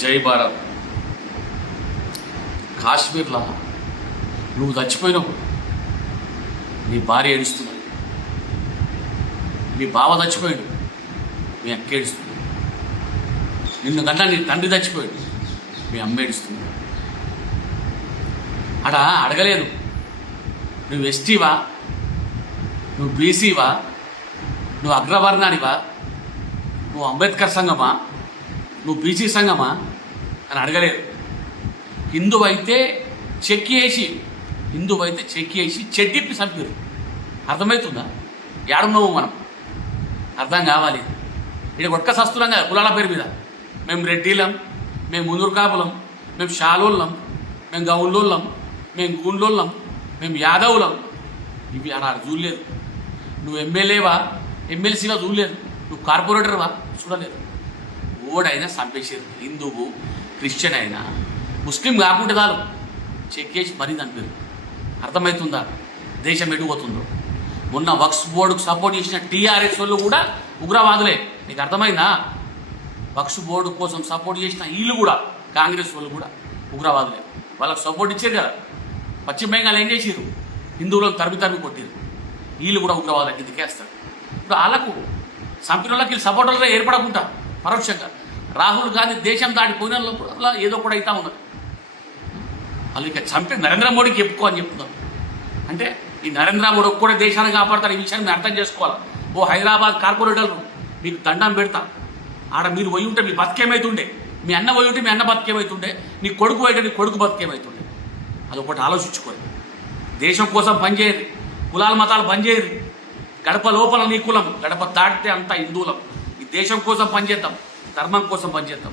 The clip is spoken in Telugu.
జై భారత్. కాశ్మీర్లో నువ్వు చచ్చిపోయినావు, నీ భార్య ఏడుస్తున్నా, నీ బావ చచ్చిపోయాడు, మీ అక్క ఏడుస్తుంది, నిన్ను కన్నా నీ తండ్రి చచ్చిపోయాడు, మీ అమ్మ ఏడుస్తుంది. అడ అడగలేదు నువ్వు ఎస్టీవా, నువ్వు బీసీవా, నువ్వు అగ్రవర్ణానివా, నువ్వు అంబేద్కర్ సంఘమా, నువ్వు బీసీ సంఘమా అని అడగలేదు. హిందువు అయితే చెక్కి వేసి చెడ్డిప్పి చంపారు. అర్థమవుతుందా? ఏడున్నావు మనం, అర్థం కావాలి. ఇక్కడ ఒక్క సస్తున్నాం కదా కులాల పేరు మీద. మేము రెడ్డిలం, మేము మునూరు కాపులం, మేము షాలోళ్ళం, మేము గౌన్లోళ్ళం, మేము గూండ్లోళ్ళం, మేము యాదవులం. ఇవి అలా చూడలేదు. నువ్వు ఎమ్మెల్యేవా, ఎమ్మెల్సీవా చూడలేదు, నువ్వు కార్పొరేటర్వా చూడలేదు. ఓడైనా చంపేసారు. హిందువు, క్రిస్టియన్ అయినా, ముస్లిం కాకుంటే చాలు చెక్కేసి మరీ చంపారు. అర్థమవుతుందా దేశం ఎటుపోతుందో? మొన్న వక్ఫ్ బోర్డుకు సపోర్ట్ చేసిన టీఆర్ఎస్ వాళ్ళు కూడా ఉగ్రవాదులే. నీకు అర్థమైందా? వక్ఫ్ బోర్డు కోసం సపోర్ట్ చేసిన వీళ్ళు కూడా, కాంగ్రెస్ వాళ్ళు కూడా ఉగ్రవాదులే. వాళ్ళకు సపోర్ట్ ఇచ్చారు కదా. పశ్చిమ బెంగాల్ ఏం చేసారు? హిందువులను తరిమి కొట్టారు. వీళ్ళు కూడా ఉగ్రవాదులకు కిందకేస్తారు. ఇప్పుడు వాళ్ళకు చంపిన వాళ్ళకి వీళ్ళు సపోర్టర్లుగా ఏర్పడకుండా పరోక్షంగా రాహుల్ గాంధీ దేశం దాటిపోయిన లోపల ఏదో కూడా అవుతా ఉన్నది. వాళ్ళు ఇక చంపి నరేంద్ర మోడీకి చెప్పుకో అని చెప్తున్నారు. అంటే ఈ నరేంద్ర మోడీ ఒక్కడే దేశాన్ని కాపాడతారు. ఈ విషయాన్ని మీరు అర్థం చేసుకోవాలి. ఓ హైదరాబాద్ కార్పొరేటర్లు మీకు దండం పెడతా. ఆడ మీరు పోయి ఉంటే మీ బతికేమవుతుండే, మీ అన్న పోయి ఉంటే మీ అన్న బతికేమవుతుండే, నీ కొడుకు పోయితే నీ కొడుకు బతికేమవుతుండే. అదొకటి ఆలోచించుకోరు. దేశం కోసం పనిచేయరు, కులాల మతాలు పనిచేయరు. గడప లోపల నీ కులం, గడప దాటితే అంతా హిందువులం. ఈ దేశం కోసం పనిచేద్దాం, ధర్మం కోసం పనిచేద్దాం.